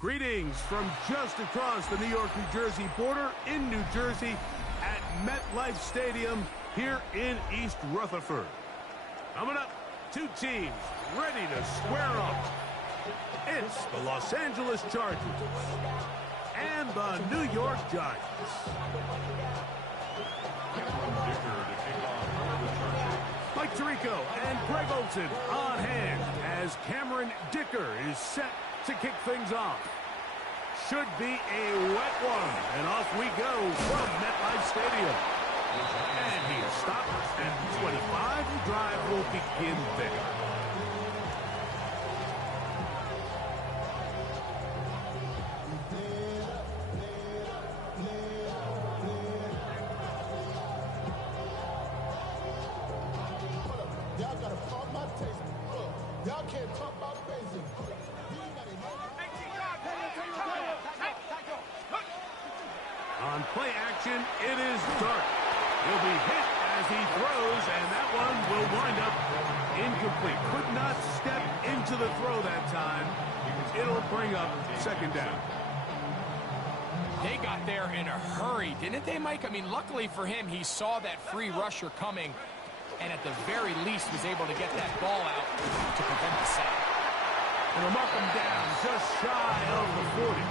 Greetings from just across the New York-New Jersey border in New Jersey at MetLife Stadium here in East Rutherford. Coming up, two teams ready to square off. It's the Los Angeles Chargers and the New York Giants. Mike Tirico and Greg Olsen on hand as Cameron Dicker is set to kick things off. Should be a wet one, and off we go from MetLife Stadium. And he is stopped at 25. The drive will begin there. Y'all gotta pump my taste. Y'all can't talk about crazy. On play action, it is Dart. He'll be hit as he throws, and that one will wind up incomplete. Could not step into the throw that time. It'll bring up second down. They got there in a hurry, didn't they, Mike? I mean, luckily for him, he saw that free rusher coming, and at the very least was able to get that ball out to prevent the sack. And they'll mark him down just shy of the 40.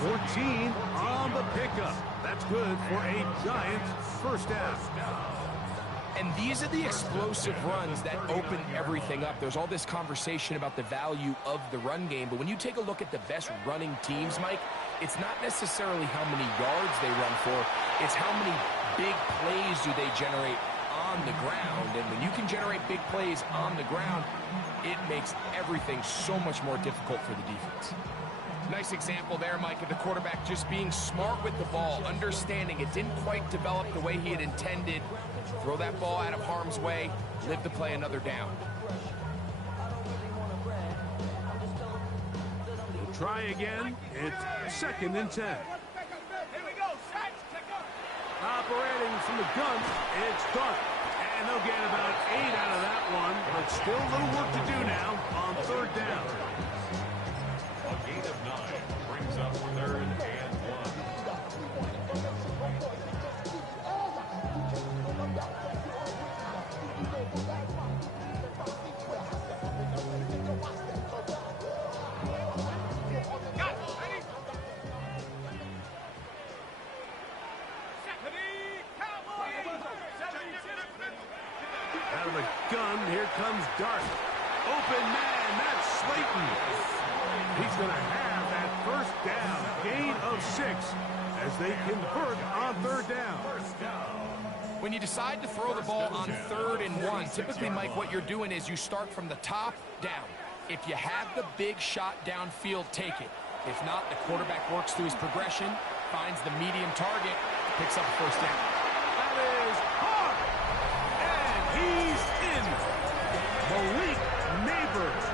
14 on the pickup. That's good for a Giants first down. And these are the explosive runs that open everything up. There's all this conversation about the value of the run game, but when you take a look at the best running teams, Mike, it's not necessarily how many yards they run for, it's how many big plays do they generate on the ground. And when you can generate big plays on the ground, it makes everything so much more difficult for the defense. Nice example there, Mike, of the quarterback just being smart with the ball, understanding it didn't quite develop the way he had intended. Throw that ball out of harm's way, live to play another down. We'll try again. It's second and 10. Operating from the gun, it's Dart. And they'll get about 8 out of that one, but still a little work to do now on third down. A gain of 9 brings up third and 1. Out of the gun, here comes Dart. Open man, that's Slayton. He's going to have that first down, gain of 6, as they convert on third down. When you decide to throw the ball on 3rd and 1, typically, Mike, what you're doing is you start from the top down. If you have the big shot downfield, take it. If not, the quarterback works through his progression, finds the medium target, picks up the first down. That is hard. And he's in. Malik Neighbors.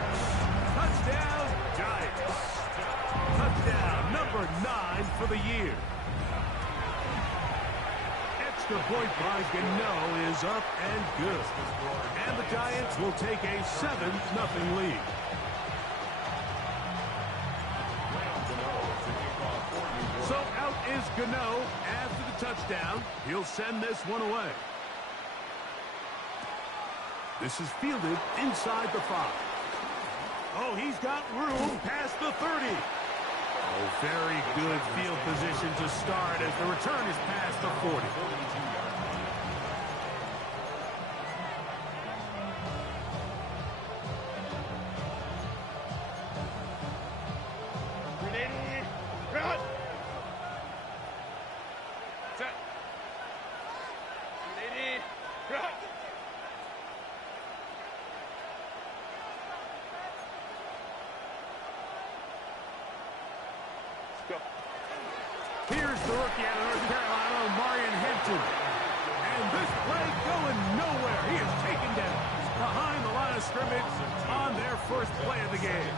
Touchdown, Giants. Touchdown number 9 for the year. Extra point by Gano is up and good. And the Giants will take a 7-0 lead. So out is Gano after the touchdown. He'll send this one away. This is fielded inside the 5. Oh, he's got room past the 30. Oh, very good field position to start as the return is past the 40. Here's the rookie out of North Carolina, Marion Hampton. And this play going nowhere. He is taken down behind the line of scrimmage on their first play of the game.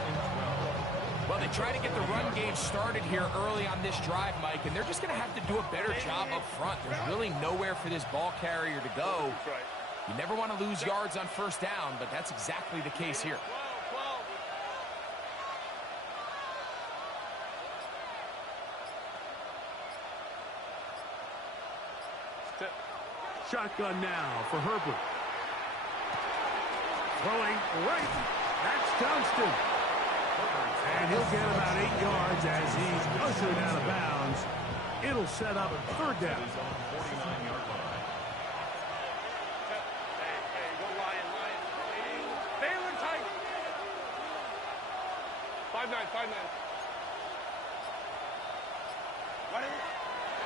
Well, they try to get the run game started here early on this drive, Mike, and they're just going to have to do a better job up front. There's really nowhere for this ball carrier to go. You never want to lose yards on first down, but that's exactly the case here. Shotgun now for Herbert. Throwing right. That's Johnston. And he'll get about 8 yards as he's ushered out of bounds. It'll set up third down.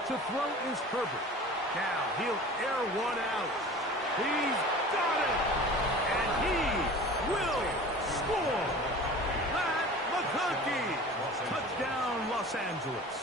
To throw is Herbert. Now he'll air one out. He's got it. And he will score. Matt McConkey. Touchdown, Los Angeles.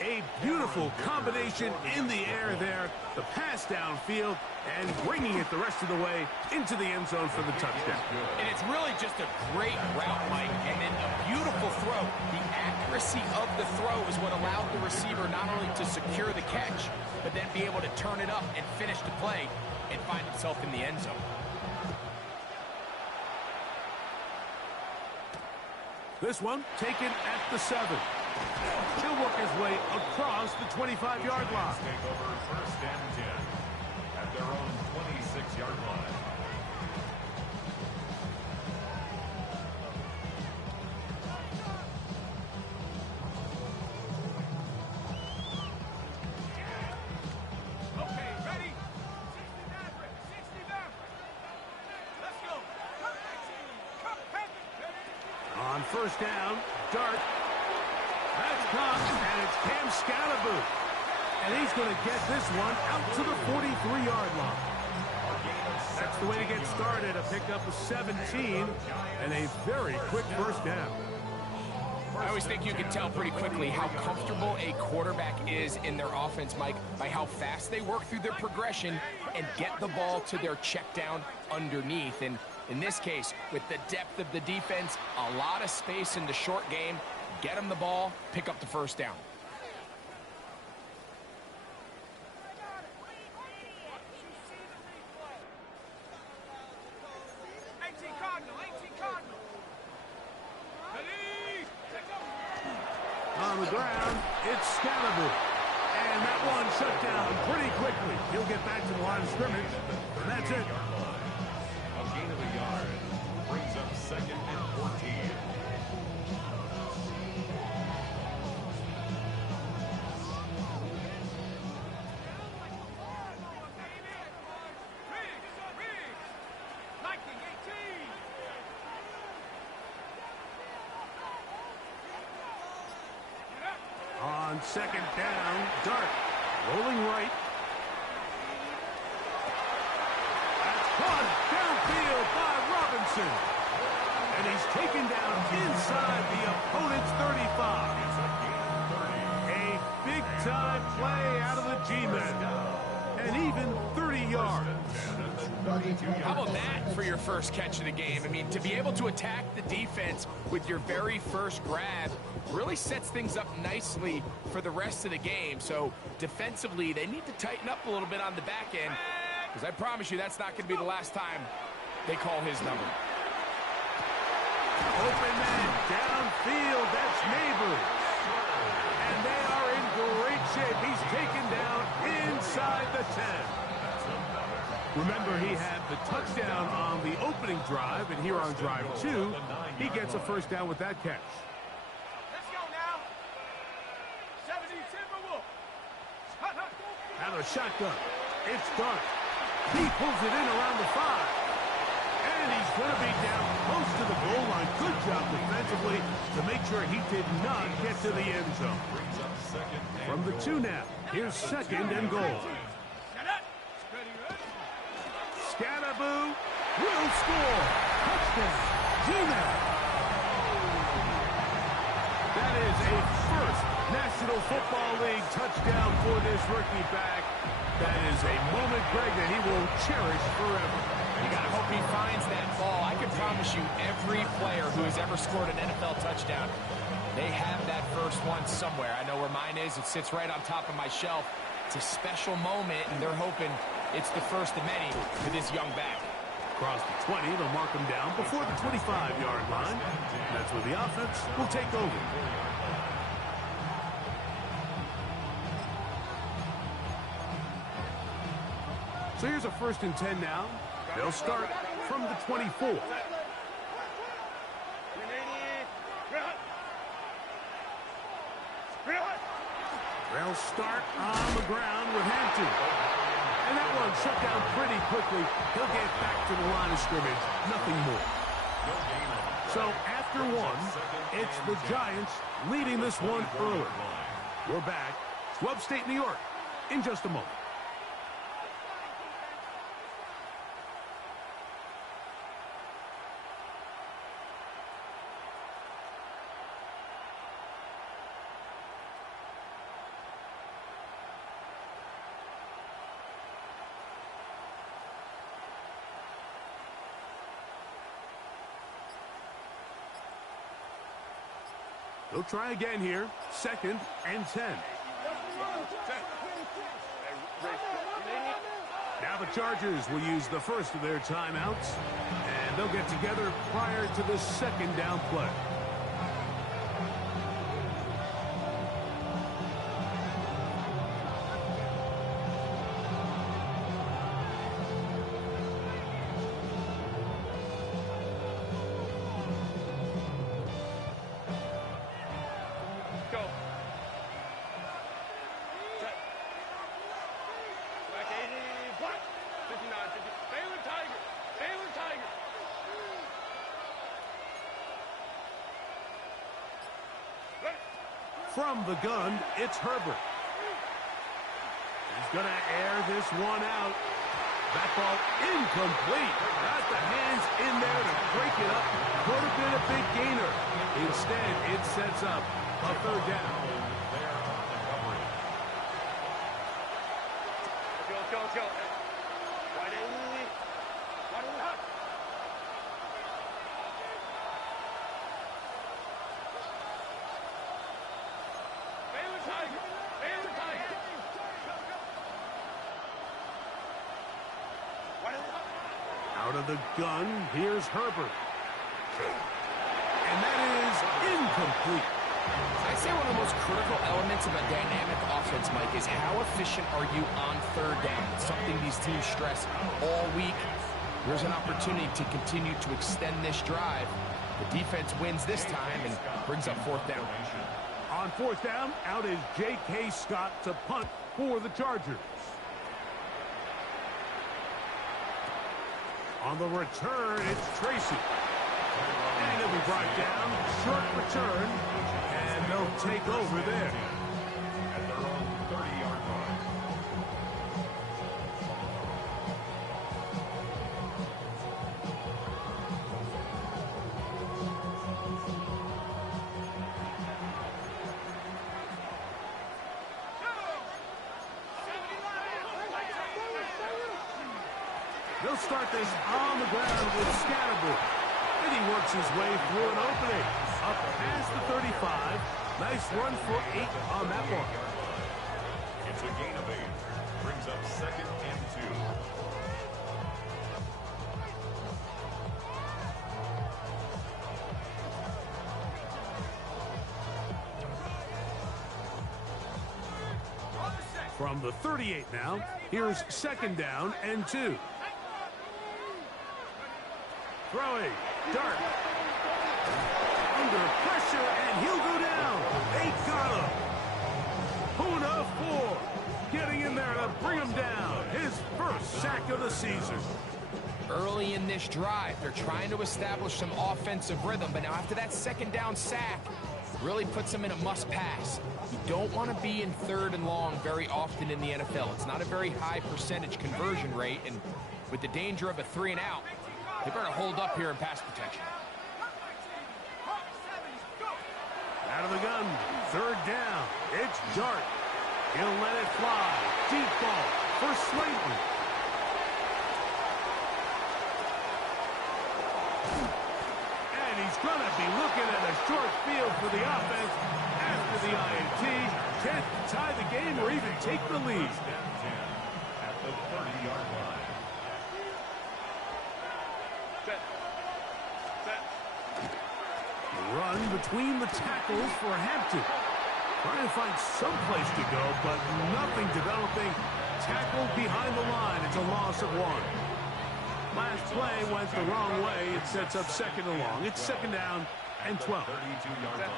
A beautiful combination in the air there. The pass downfield and bringing it the rest of the way into the end zone for the touchdown. And it's really just a great route, Mike, and then a beautiful throw. The accuracy of the throw is what allowed the receiver not only to secure the catch, but then be able to turn it up and finish the play and find himself in the end zone. This one taken at the 7. He'll work his way across the 25-yard line. Take over first and 10 at their own 26-yard line. Okay, ready? 60 down. Let's go. On first down, Dart. That's caught, and it's Cam Scalaboo. And he's going to get this one out to the 43-yard line. That's the way to get started. A pickup of 17 and a very quick first down. I always think you can tell pretty quickly how comfortable a quarterback is in their offense, Mike, by how fast they work through their progression and get the ball to their check down underneath. And in this case, with the depth of the defense, a lot of space in the short game, get them the ball, pick up the first down. On the ground, it's Scalaboo. And that one shut down pretty quickly. He'll get back to the line of scrimmage. And that's it. A gain of a yard brings up second and 14. On second down, Dart rolling right. That's caught downfield by Robinson. And he's taken down inside the opponent's 35. A big-time play out of the G-Men. And even 30 yards. How about that for your first catch of the game? I mean, to be able to attack the defense with your very first grab really sets things up nicely for the rest of the game. So defensively, they need to tighten up a little bit on the back end, because I promise you that's not going to be the last time they call his number. Open man downfield, that's Neighbors. And they are in great shape. He's taken down inside the 10. Remember, he had the touchdown on the opening drive, and here on drive 2, he gets a first down with that catch. Let's go now. 70 Timberwolves. Out of shotgun, it's Dart. He pulls it in around the 5. And he's going to be down close to the goal line. Good job defensively to make sure he did not get to the end zone. From the 2 now, here's second and goal. Scalaboo will score. Touchdown. G-Men. That is a first National Football League touchdown for this rookie back. That is a moment, Greg, that he will cherish forever. You got to hope he finds that ball. I can promise you every player who has ever scored an NFL touchdown, they have that first one somewhere. I know where mine is. It sits right on top of my shelf. It's a special moment, and they're hoping it's the first of many for this young back. Across the 20, they'll mark him down before the 25-yard line. That's where the offense will take over. So here's a 1st and 10 now. They'll start from the 24. They'll start on the ground with Hampton. And that one shut down pretty quickly. He'll get back to the line of scrimmage. Nothing more. So after one, it's the Giants leading this one early. We're back to upstate New York in just a moment. They'll try again here. 2nd and 10. Now the Chargers will use the first of their timeouts, and they'll get together prior to the 2nd down play. From the gun, it's Herbert. He's going to air this one out. That ball incomplete. Got the hands in there to break it up. Could have been a big gainer. Instead, it sets up a 3rd down. Let's go. Out of the gun, here's Herbert. And that is incomplete. I'd say one of the most critical elements of a dynamic offense, Mike, is how efficient are you on 3rd down? It's something these teams stress all week. There's an opportunity to continue to extend this drive. The defense wins this time and brings up 4th down. On 4th down, out is J.K. Scott to punt for the Chargers. On the return, it's Tracy. And he'll be brought down. Short return. And they'll take over there. At their own 30-yard line. They'll start this on the ground with Scatterboard. And he works his way through an opening. Up past the 35. Nice run for 8 on that one. It's a gain of 8. Brings up 2nd and 2. From the 38 now, here's 2nd down and 2. Throwing. Dart. Under pressure, and he'll go down. They got him. Puna 4. Getting in there to bring him down. His first sack of the season. Early in this drive, they're trying to establish some offensive rhythm, but now after that 2nd down sack, really puts them in a must-pass. You don't want to be in 3rd and long very often in the NFL. It's not a very high percentage conversion rate, and with the danger of a 3 and out, they better hold up here in pass protection. Out of the gun, 3rd down. It's Dart. He'll let it fly. Deep ball for Slayton. And he's going to be looking at a short field for the offense after the INT. Can't tie the game or even take the lead. At the 30-yard line. Run between the tackles for Hampton. Trying to find some place to go, but nothing developing. Tackled behind the line. It's a loss of 1. Last play went the wrong way. It sets up second and long. It's second down and 12. 32-yard line.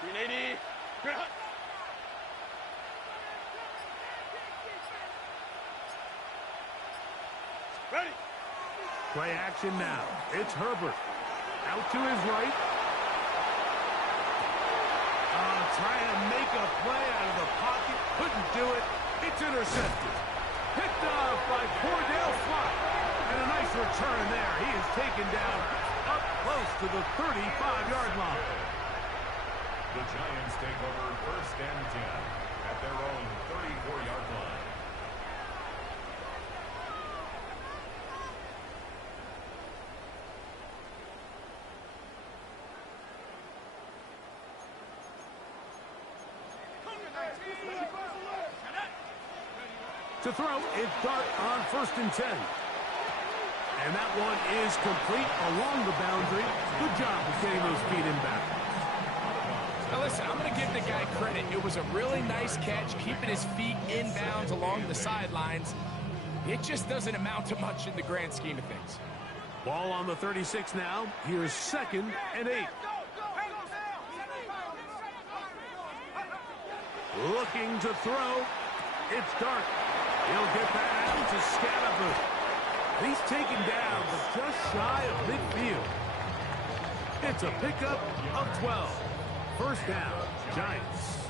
380. Ready. Play action now. It's Herbert. Out to his right. Trying to make a play out of the pocket. Couldn't do it. It's intercepted. Picked off by Cordell Flott. And a nice return there. He is taken down up close to the 35-yard line. The Giants take over first and 10 at their own 34-yard line. To throw, it's Dart on first and 10. And that one is complete along the boundary. Good job of getting those feet in back. Now listen, I'm going to give the guy credit. It was a really nice catch, keeping his feet in bounds along the sidelines. It just doesn't amount to much in the grand scheme of things. Ball on the 36 now. Here's second and 8. Looking to throw. It's Dart. He'll get that out to Scattergood. He's taken down, but just shy of midfield. It's a pickup of 12. First down, Giants.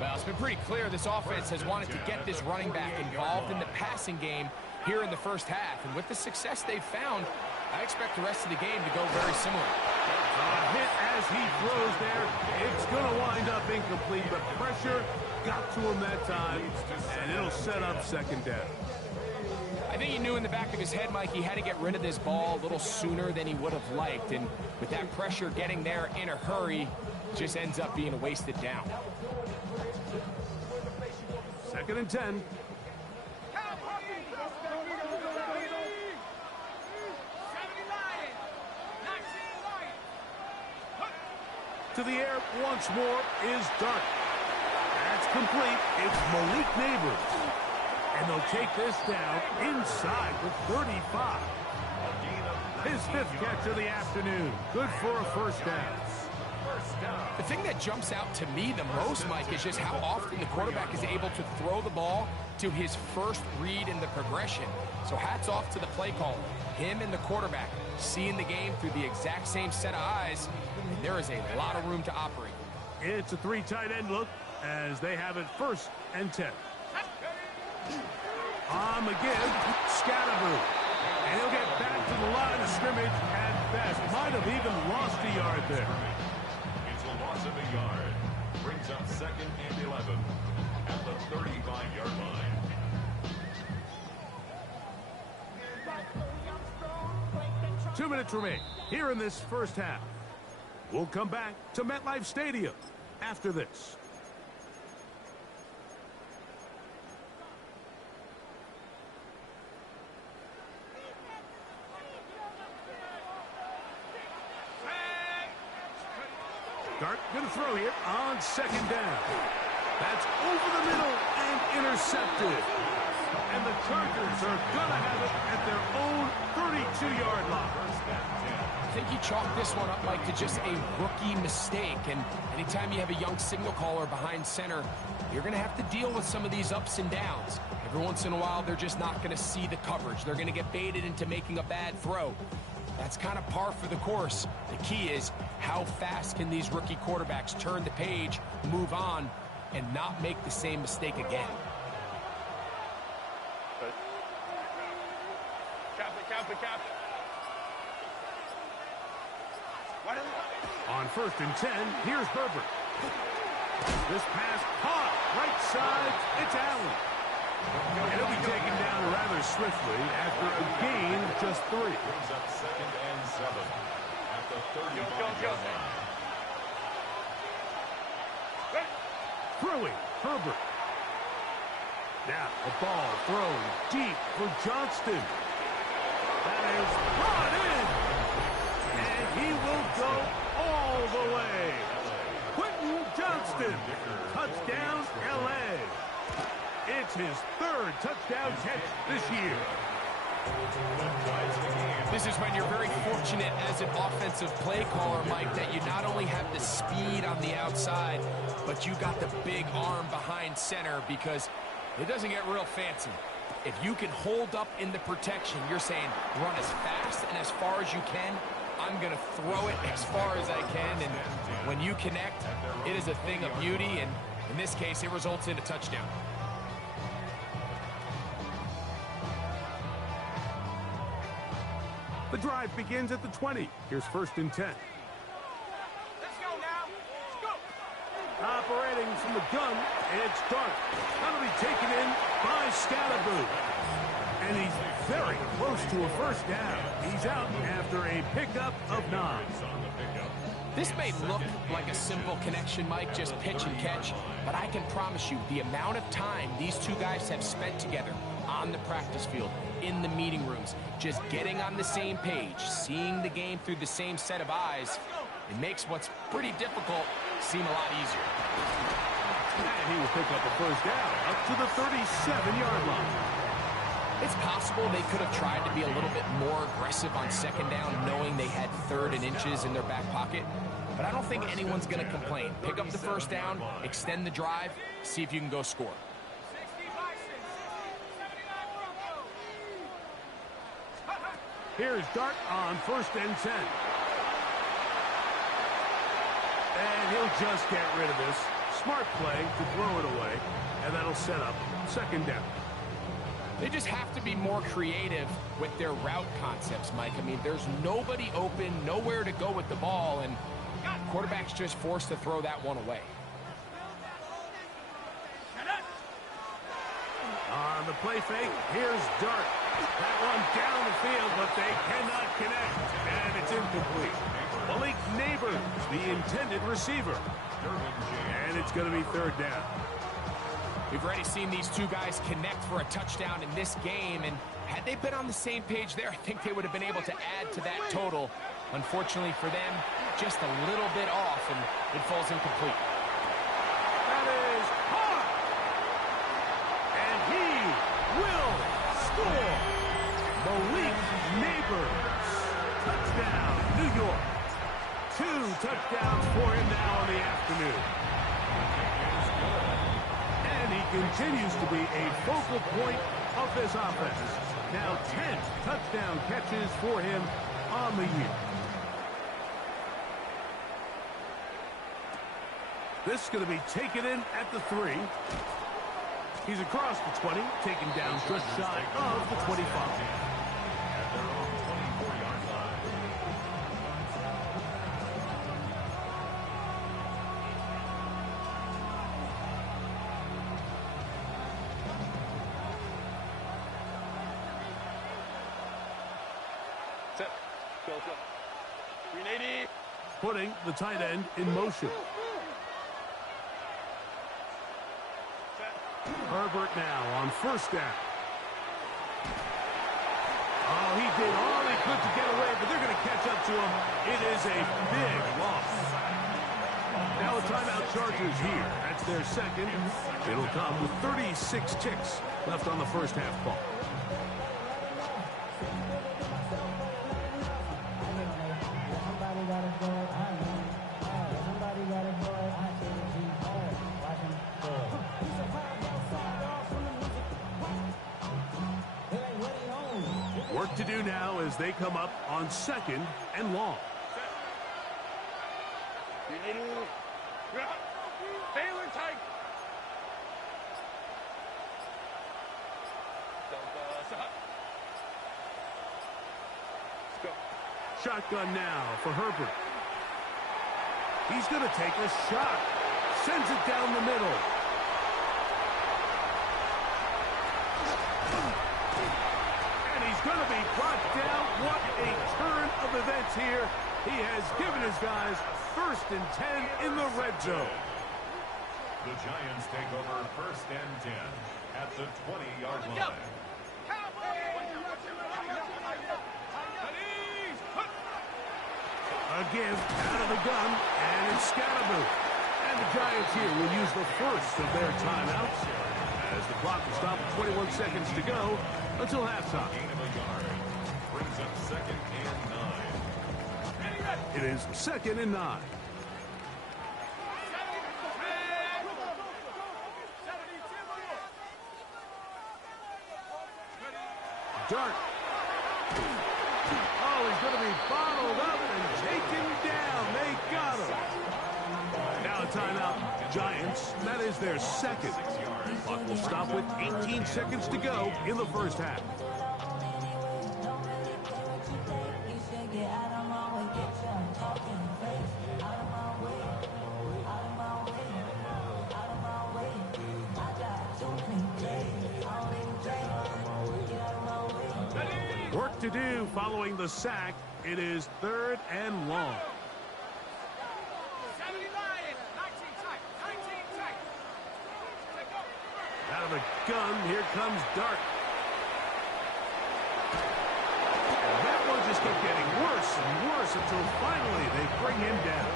Well, it's been pretty clear this offense has wanted to get this running back involved in the passing game here in the first half. And with the success they've found, I expect the rest of the game to go very similar. A hit as he throws there. It's going to wind up incomplete, but pressure got to him that time, and it'll set up second down. I think he knew in the back of his head, Mike, he had to get rid of this ball a little sooner than he would have liked. And with that pressure getting there in a hurry, just ends up being a wasted down. Second and 10. To the air once more is Dart. That's complete. It's Malik Neighbors. And they'll take this down inside the 35. His fifth catch of the afternoon. Good for a first down. The thing that jumps out to me the most, Mike, is just how often the quarterback is able to throw the ball to his first read in the progression. So hats off to the play caller. Him and the quarterback seeing the game through the exact same set of eyes. And there is a lot of room to operate. It's a 3 tight end look as they have it first and 10. On the give, Scattergood. And he'll get back to the line of scrimmage at best. Might have even lost a yard there. It's a loss of a yard. Brings up second and 11 at the 35-yard line. Two minutes remain here in this first half. We'll come back to MetLife Stadium after this. Dart going to throw here on second down. That's over the middle and intercepted. And the Chargers are going to have it at their own 32-yard line. I think you chalk this one up, Mike, to just a rookie mistake. And anytime you have a young signal caller behind center, you're going to have to deal with some of these ups and downs. Every once in a while, they're just not going to see the coverage. They're going to get baited into making a bad throw. That's kind of par for the course. The key is how fast can these rookie quarterbacks turn the page, move on, and not make the same mistake again. Cap it. On first and 10, here's Herbert. This pass caught right side. It's Allen. And he'll be taken down rather swiftly after a gain of just 3. Brings up second and 7 at the 35-yard line. Throwing, Herbert. Now, the ball thrown deep for Johnston. That is brought in. And he will go all the way. Quick touchdown catch this year. This is when you're very fortunate as an offensive play caller, Mike, that you not only have the speed on the outside, but you got the big arm behind center, because it doesn't get real fancy. If you can hold up in the protection, you're saying run as fast and as far as you can. I'm going to throw it as far as I can, and when you connect, it is a thing of beauty, and in this case, it results in a touchdown. The drive begins at the 20. Here's 1st and 10. Let's go now. Let's go. Operating from the gun, it's Dart. That'll be taken in by Scalaboo. And he's very close to a first down. He's out after a pickup of 9. This may look like a simple connection, Mike, just pitch and catch, but I can promise you the amount of time these two guys have spent together on the practice field, in the meeting rooms, just getting on the same page, seeing the game through the same set of eyes, it makes what's pretty difficult seem a lot easier. And he will pick up a first down up to the 37-yard line. It's possible they could have tried to be a little bit more aggressive on 2nd down, knowing they had 3rd and inches in their back pocket. But I don't think anyone's going to complain. Pick up the first down, extend the drive, see if you can go score. Here's Dart on 1st and 10. And he'll just get rid of this. Smart play to throw it away, and that'll set up 2nd down. They just have to be more creative with their route concepts, Mike. I mean, there's nobody open, nowhere to go with the ball, and quarterback's just forced to throw that one away. On the play fake, here's Dart. That one down the field, but they cannot connect, and it's incomplete. Malik Neighbors, the intended receiver. And it's going to be 3rd down. We've already seen these two guys connect for a touchdown in this game, and had they been on the same page there, I think they would have been able to add to that total. Unfortunately for them, just a little bit off, and it falls incomplete. That is hard. And he will score. Malik Neighbors. Touchdown, New York. 2 touchdowns for him now in the afternoon. And he continues to be a focal point of this offense. Now 10 touchdown catches for him on the year. This is going to be taken in at the 3. He's across the 20, taken down just shy of the 25. At their own 24-yard line. Set. Go, go. 380. Putting the tight end in motion. Herbert now on 1st down. Oh, he did all he could to get away, but they're going to catch up to him. It is a big loss. Now a timeout Chargers here. That's their 2nd. It'll come with 36 ticks left on the first half ball. Work to do now as they come up on 2nd and long. Taylor tight. Let's go. Shotgun now for Herbert. He's going to take a shot. Sends it down the middle. And he's going to be brought down. What a turn of events here. He has given his guys 1st and 10 in the red zone. The Giants take over 1st and 10 at the 20-yard line. A give out of the gun, and it's Scalaboo. And the Giants here will use the first of their timeouts as the clock will stop at 21 seconds to go until halftime. Gain of a yard. Brings up second and 9. It is 2nd and 9. Dart. Oh, he's going to be bottled up and taken down. They got him. Now a timeout. Giants, that is their second. Clock will stop with 18 seconds to go in the first half. Work to do following the sack. It is 3rd and long. Out of the gun, here comes Dart. And that one just kept getting worse and worse until finally they bring him down.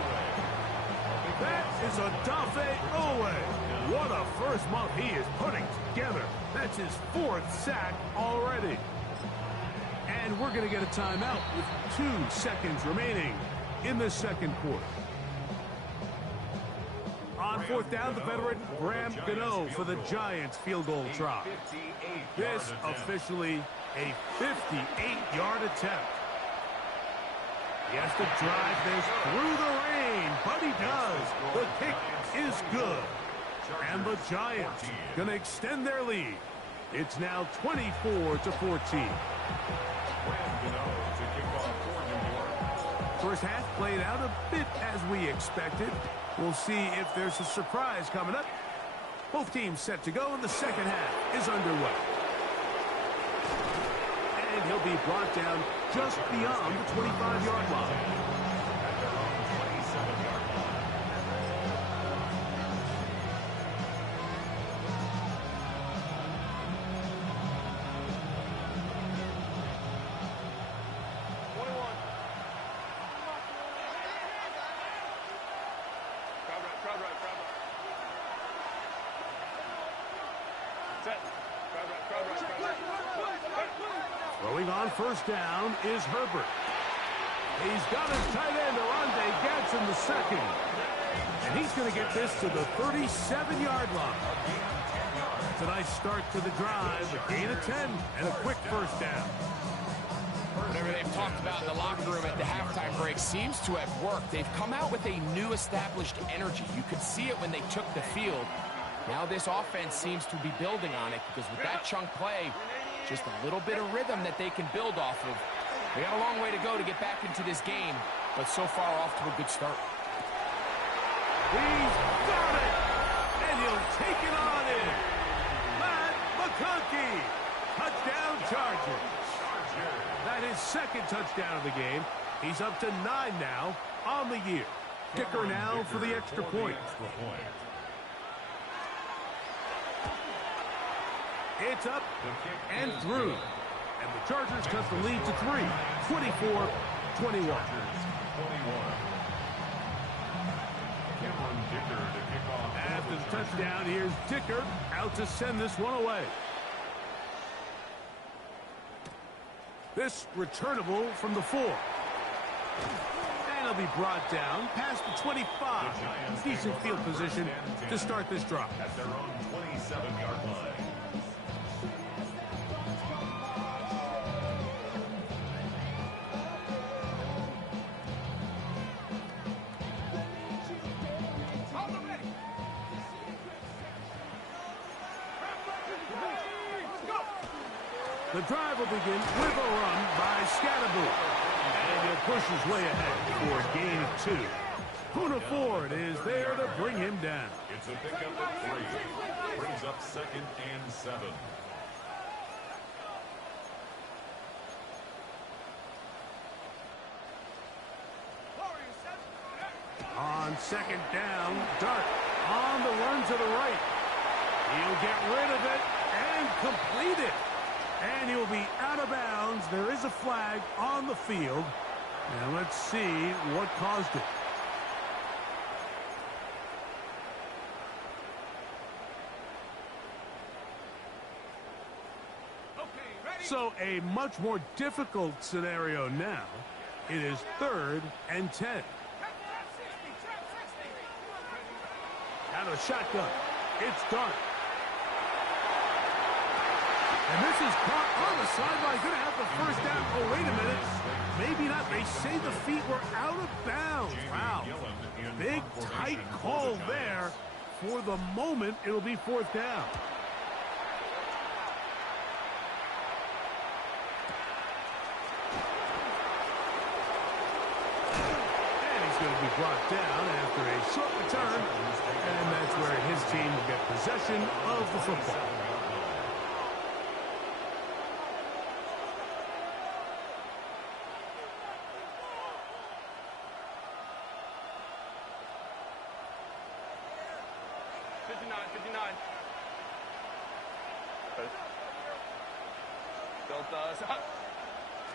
That is Odafe Owe. What a first month he is putting together. That's his 4th sack already. And we're going to get a timeout with 2 seconds remaining in the second quarter. On 4th down, the veteran Graham Gano for the Giants field goal try. This officially a 58-yard attempt. He has to drive this through the rain, but he does. The kick is good. And the Giants going to extend their lead. It's now 24-14. First half played out a bit as we expected. We'll see if there's a surprise coming up. Both teams set to go, and the second half is underway. And he'll be brought down just beyond the 25-yard line. Throwing on first down is Herbert. He's got his tight end, Oronde Gadsden the second. And he's going to get this to the 37-yard line. It's a nice start to the drive, a gain of 10, and a quick first down. Whatever they've talked about in the locker room at the halftime break seems to have worked. They've come out with a new established energy. You could see it when they took the field. Now this offense seems to be building on it because with that chunk play, just a little bit of rhythm that they can build off of. They got a long way to go to get back into this game, but so far off to a good start. He's got it, and he'll take it on in. Matt McConkey, touchdown Chargers. That is 2nd touchdown of the game. He's up to 9 now on the year. Kicker now for the extra point. It's up and through. And the Chargers cut the lead to 3, 24-21. After the touchdown, here's Dicker out to send this one away. This returnable from the 4. And he'll be brought down past the 25. Decent field position to start this drive. At their own 27-yard line. The drive will begin with a run by Scatterboot. And he'll push his way ahead for a gain of 2. Poona Ford is there to bring him down. It's a pickup of 3. Brings up 2nd and 7. On 2nd down, Dart on the run to the right. He'll get rid of it and complete it. And he'll be out of bounds. There is a flag on the field. And let's see what caused it. So a much more difficult scenario now. It is 3rd and 10. Out of the shotgun. It's done. And this is caught on the sideline. Going to have the first down. Oh, wait a minute. Maybe not. They say the feet were out of bounds. Wow. Big, tight call there. For the moment, it'll be 4th down. And he's going to be brought down after a short return. And that's where his team will get possession of the football.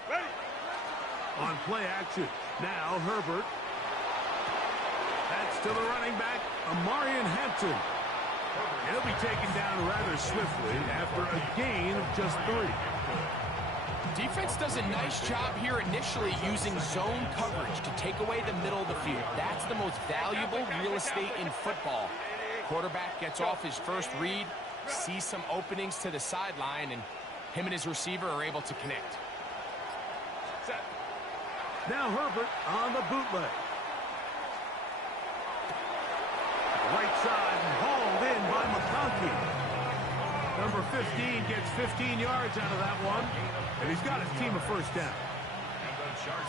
Ready. On play action. Now Herbert. That's to the running back, Amarian Hampton. And he'll be taken down rather swiftly after a gain of just 3. Defense does a nice job here initially using zone coverage to take away the middle of the field. That's the most valuable real estate in football. Quarterback gets off his first read, sees some openings to the sideline, and him and his receiver are able to connect. Now Herbert on the bootleg. Right side and hauled in by McConkey. Number 15 gets 15 yards out of that one. And he's got his team a first down.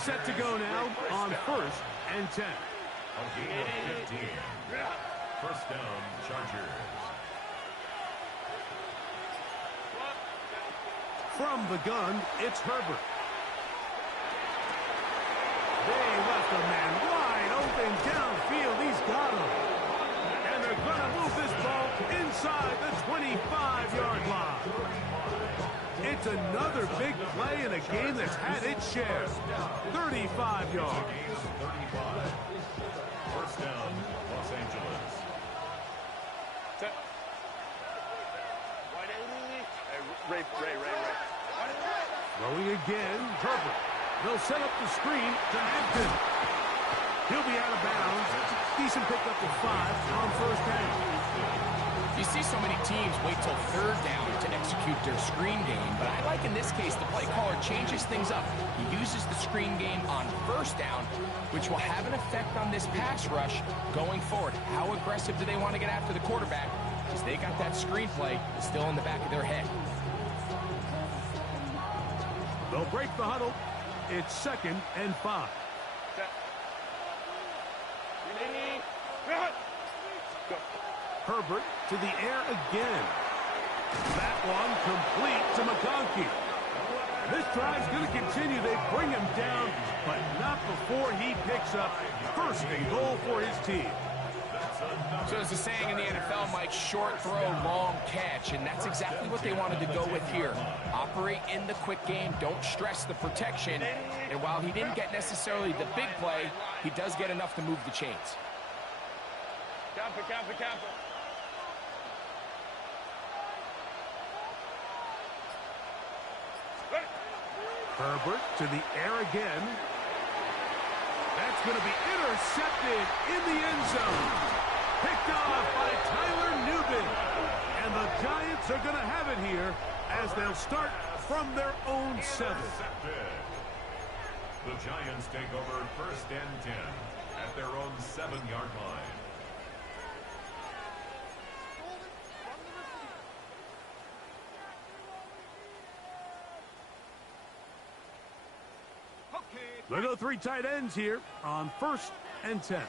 Set to go now on 1st and 10. A gain of 15. First down, Chargers. From the gun, it's Herbert. They left a man wide open downfield. He's got him. And they're going to move this ball inside the 25-yard line. It's another big play in a game that's had its share. 35 yards. First down, Los Angeles. Ray. Throwing again, Herbert. They'll set up the screen to Hampton. He'll be out of bounds. Decent pickup of 5 on first down. You see so many teams wait till 3rd down to execute their screen game, but I like in this case the play caller changes things up. He uses the screen game on 1st down, which will have an effect on this pass rush going forward. How aggressive do they want to get after the quarterback? Because they got that screen play still in the back of their head. They'll break the huddle. It's 2nd and 5. Herbert to the air again. That one complete to McConkey. This drive's going to continue. They bring him down, but not before he picks up 1st and goal for his team. So as the saying in the NFL, Mike, short throw, long catch, and that's exactly what they wanted to go with here. Operate in the quick game, don't stress the protection, and while he didn't get necessarily the big play, he does get enough to move the chains. Camper. Herbert to the air again. That's going to be intercepted in the end zone. Picked off by Tyler Nubin. And the Giants are going to have it here as they'll start from their own 7. The Giants take over 1st and 10 at their own 7-yard line. They'll go 3 tight ends here on 1st and 10.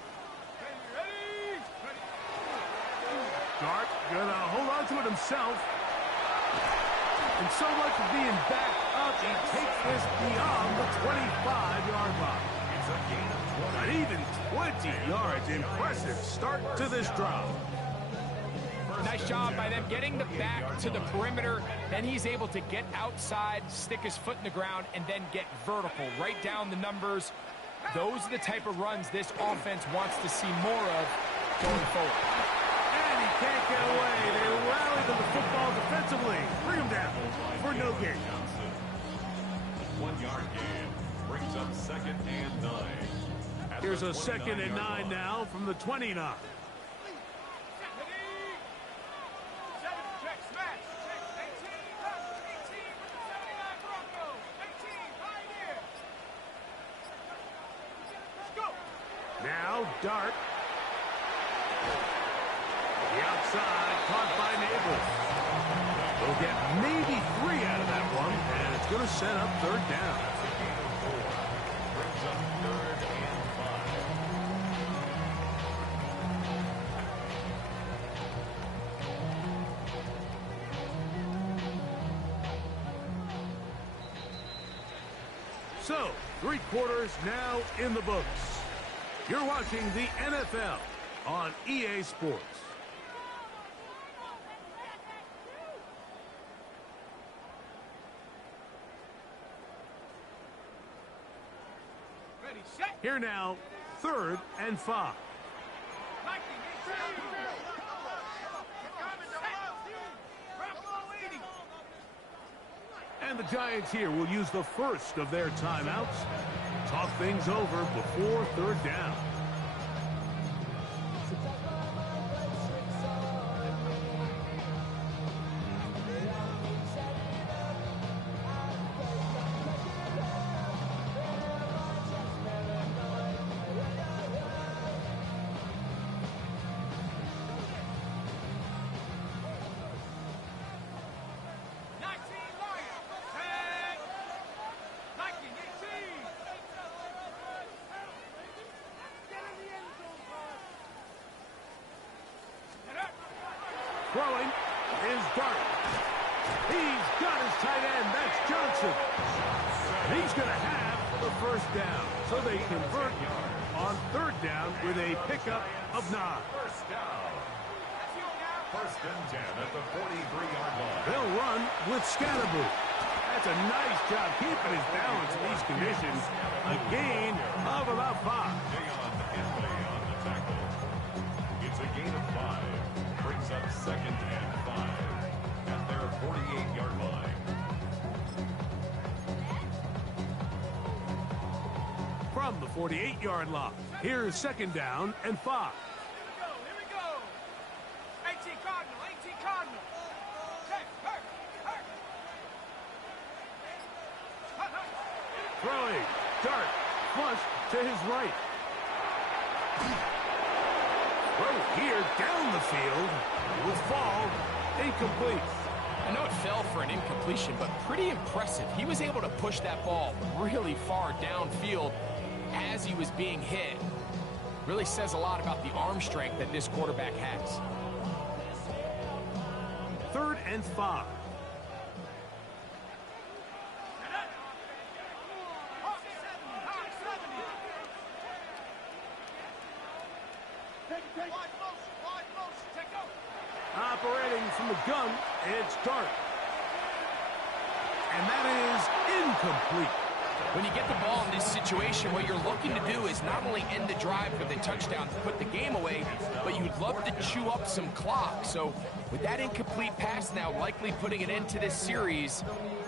Dart going to hold on to it himself. And so much of being backed up, he takes this beyond the 25-yard line. Not even 20 yards. Impressive start to this drive. Nice job by them getting the back to the perimeter. Then he's able to get outside, stick his foot in the ground, and then get vertical. Right down the numbers. Those are the type of runs this offense wants to see more of going forward. And he can't get away. They rally to the football defensively. Bring him down for no gain. 1-yard gain. Brings up second and 9. Here's a second and 9 now from the 29. Now Dart. The outside caught by Nabels. They'll get maybe 3 out of that one, and it's going to set up third down. Brings up third and 5. So, 3 quarters now in the books. You're watching the NFL on EA Sports. Here now, 3rd and 5. And the Giants here will use the first of their timeouts. Talk things over before third down. Throwing is Dart. He's got his tight end. That's Johnson. He's going to have the first down. So they convert on third down with a pickup of 9. First down. First and 10 at the 43-yard line. They'll run with Scatterboot. That's a nice job keeping his balance in these conditions. A gain of about 5. Deion Henley on the tackle. It's a gain of 5. Brings up second and 5 at their 48-yard line. From the 48-yard line, here's second down and 5. Here we go. 18 Cardinal, 18 Cardinal. Throwing, Dart, flush to his right. Throw here down the field. Will fall incomplete. I know it fell for an incompletion, but pretty impressive. He was able to push that ball really far downfield as he was being hit. Really says a lot about the arm strength that this quarterback has. 3rd and 5. Operating from the gun, it's Dart. And that is incomplete. When you get the ball in this situation, what you're looking to do is not only end the drive with a touchdown to put the game away, but you'd love to chew up some clock. So with that incomplete pass now likely putting an end to this series,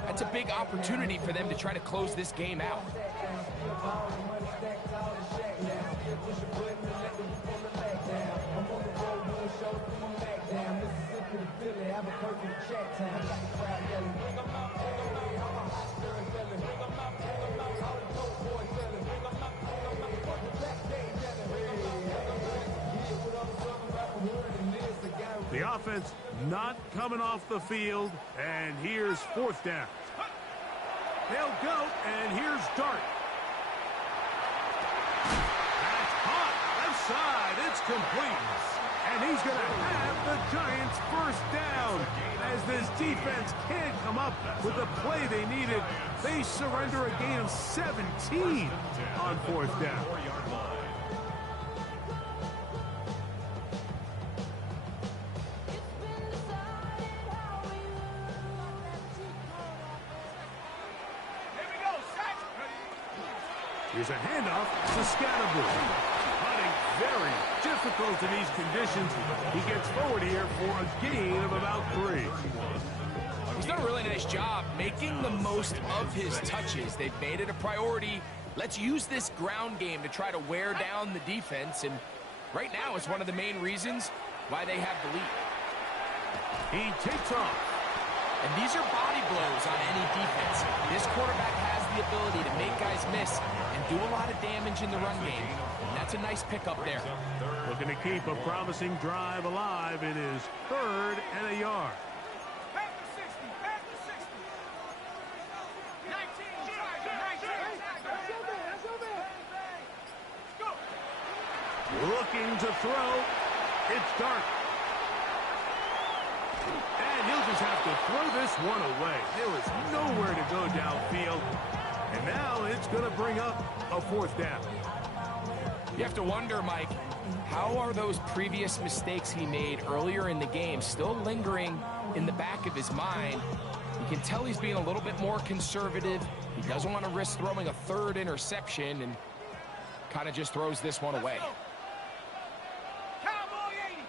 that's a big opportunity for them to try to close this game out. The offense not coming off the field, and here's 4th down. They'll go, and here's Dart. That's caught. Left side. It's complete. And he's going to have the Giants' first down. As this defense can't come up with the play they needed, they surrender a gain of 17 on 4th down. 4-yard line. Here's a handoff to Scatterboot. Hunting very difficult in these conditions. He gets forward here for a gain of about 3. He's done a really nice job making the most of his touches. They've made it a priority. Let's use this ground game to try to wear down the defense, and right now it's one of the main reasons why they have the lead. He takes off. And these are body blows on any defense. This quarterback has the ability to make guys miss and do a lot of damage in the run game. And that's a nice pickup there. Looking to keep a promising drive alive. It is 3rd and a yard. Pass the 60. Pass the 60. 19. Try 19. Go. Looking to throw. It's dark. And he'll just have to throw this one away. There was nowhere to go downfield. And now it's going to bring up a 4th down. You have to wonder, Mike, how are those previous mistakes he made earlier in the game still lingering in the back of his mind? You can tell he's being a little bit more conservative. He doesn't want to risk throwing a 3rd interception and kind of just throws this one away. Cowboy 80.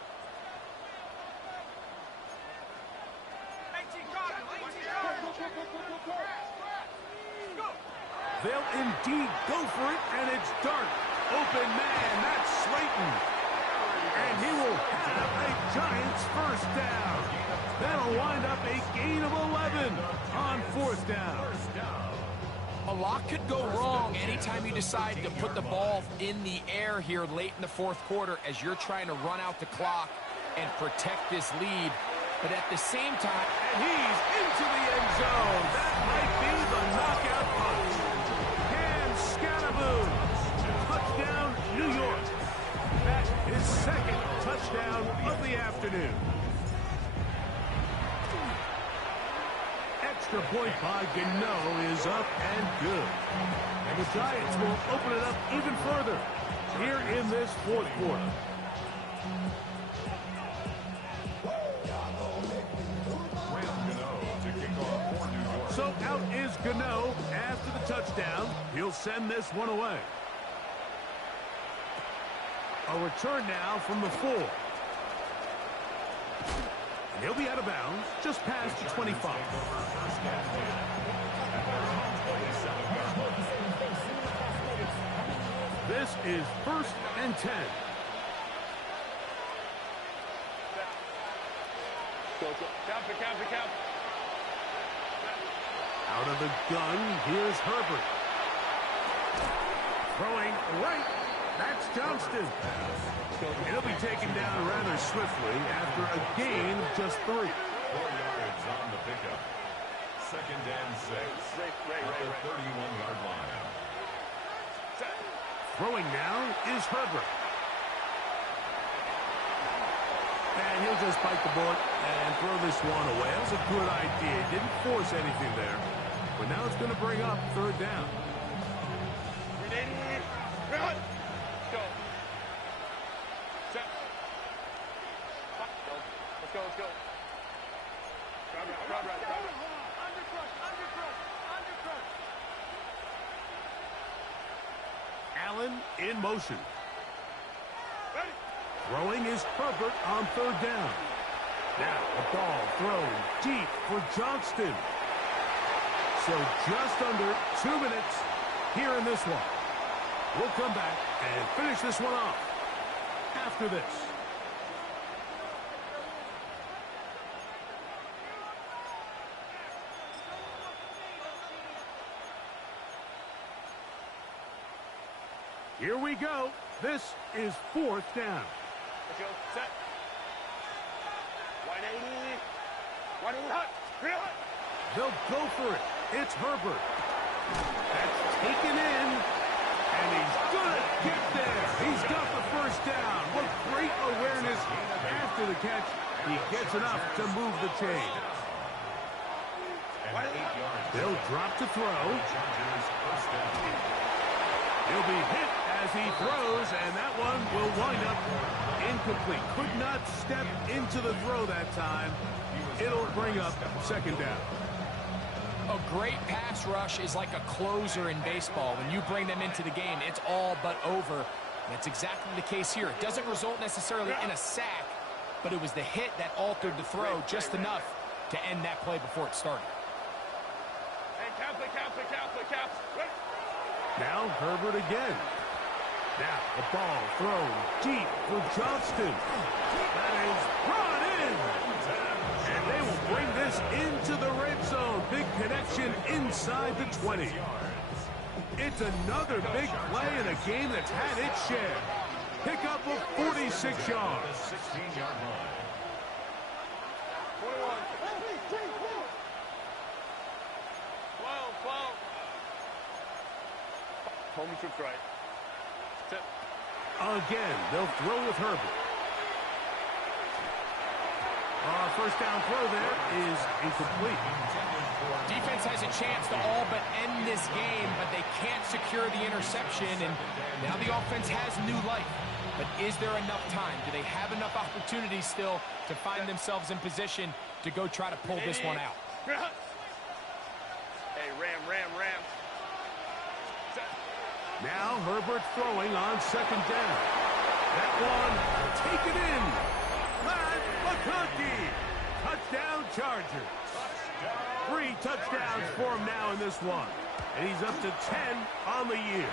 18 Cardinal. 18 Cardinal. Go. They'll indeed go for it, and it's dark. Open man, that's Slayton. And he will have a Giants 1st down. That'll wind up a gain of 11 on 4th down. A lot could go wrong anytime you decide to put the ball in the air here late in the 4th quarter as you're trying to run out the clock and protect this lead. But at the same time, And he's into the end zone. That might be the knockout punch. Cam Scatterboom. Touchdown, New York. That is 2nd touchdown of the afternoon. Extra point by Gano is up and good. And the Giants will open it up even further here in this 4th quarter. So out is Gano after the touchdown. He'll send this one away. A return now from the 4. And he'll be out of bounds just past the 25. This is 1st and 10. Out of the gun, here's Herbert. Throwing right, that's Johnston. He'll be taken down rather swiftly after a gain of just 3. 4 yards on the pickup. 2nd and 6. At the 31-yard line. Throwing now is Herbert. And he'll just bite the bullet and throw this one away. That was a good idea. Didn't force anything there. But now it's going to bring up 3rd down. Let's go. Allen in motion. Throwing is Herbert on 3rd down. Now the ball thrown deep for Johnston. So just under 2 minutes here in this one. We'll come back and finish this one off after this. Here we go. This is 4th down. Let's go. Set. 180. 180 hot. Real hot. They'll go for it. It's Herbert. That's taken in. And he's going to get there. He's got the 1st down. What great awareness after the catch. He gets enough to move the chain. They'll drop to throw. He'll be hit as he throws, and that one will wind up incomplete. Could not step into the throw that time. It'll bring up 2nd down. A great pass rush is like a closer in baseball. When you bring them into the game, it's all but over. That's exactly the case here. It doesn't result necessarily in a sack, but it was the hit that altered the throw just enough to end that play before it started. Hey, cap. Now Herbert again. Now the ball thrown deep for Johnston. That is brought in. And they will bring this into the red zone. Big connection inside the 20. It's another big play in a game that's had its share. Pickup of 46 yards. 16-yard line. 21. 12. Home trips right. Tip. Again, they'll throw with Herbert. First down throw there is incomplete. Defense has a chance to all but end this game, but they can't secure the interception, and now the offense has new life. But is there enough time? Do they have enough opportunities still to find themselves in position to go try to pull this one out? Hey, Ram. Now Herbert throwing on second down. That one taken in. Matt McConkey. Touchdown Chargers. 3 touchdowns for him now in this one. And he's up to 10 on the year.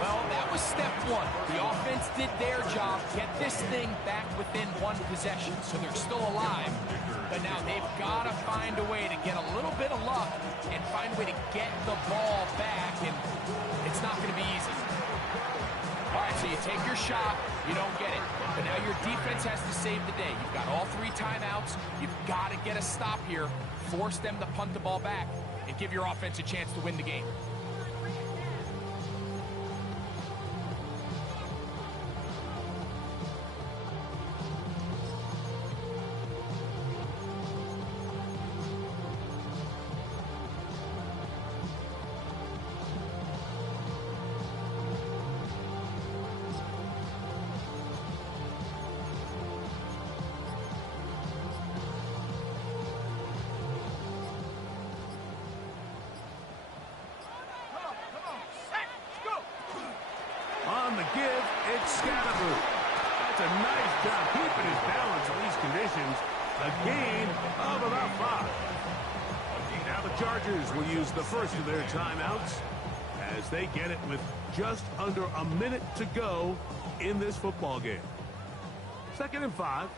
Well, that was step one. The offense did their job, get this thing back within one possession, so they're still alive. But now they've got to find a way to get a little bit of luck and find a way to get the ball back, and it's not going to be easy. All right, so you take your shot, you don't get it. But now your defense has to save the day. You've got all 3 timeouts. You've got to get a stop here, force them to punt the ball back, and give your offense a chance to win the game. On the give, it's Scatterboot. That's a nice job keeping his balance in these conditions. A gain of about 5. Now the Chargers will use the first of their timeouts as they get it with just under a minute to go in this football game. 2nd and 5.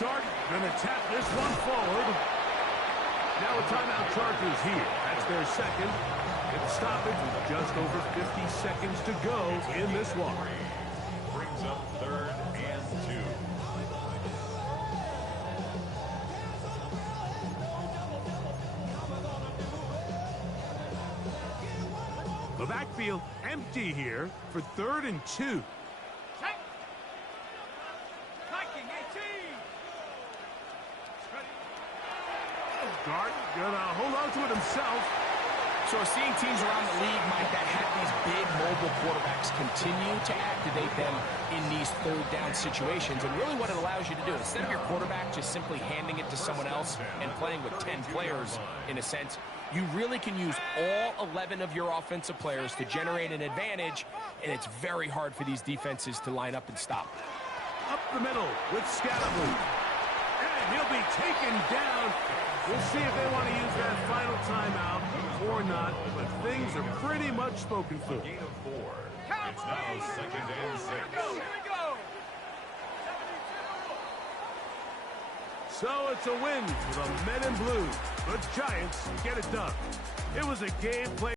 Dart gonna tap this one forward. Now a timeout Chargers here. That's their second. It's stoppage with just over 50 seconds to go in this one. Brings up 3rd and 2. The backfield empty here for 3rd and 2. Dart gonna hold on to it himself. So we're seeing teams around the league, Mike, that have these big mobile quarterbacks continue to activate them in these 3rd down situations. And really what it allows you to do, instead of your quarterback just simply handing it to someone else and playing with 10 players, in a sense, you really can use all 11 of your offensive players to generate an advantage, and it's very hard for these defenses to line up and stop. Up the middle with Scatterboot. And he'll be taken down. We'll see if they want to use that final timeout or not, but things are pretty much spoken for. Gain of 4. It's now 2nd and 6. Here we go. So it's a win for the Men in Blue. The Giants get it done. It was a game played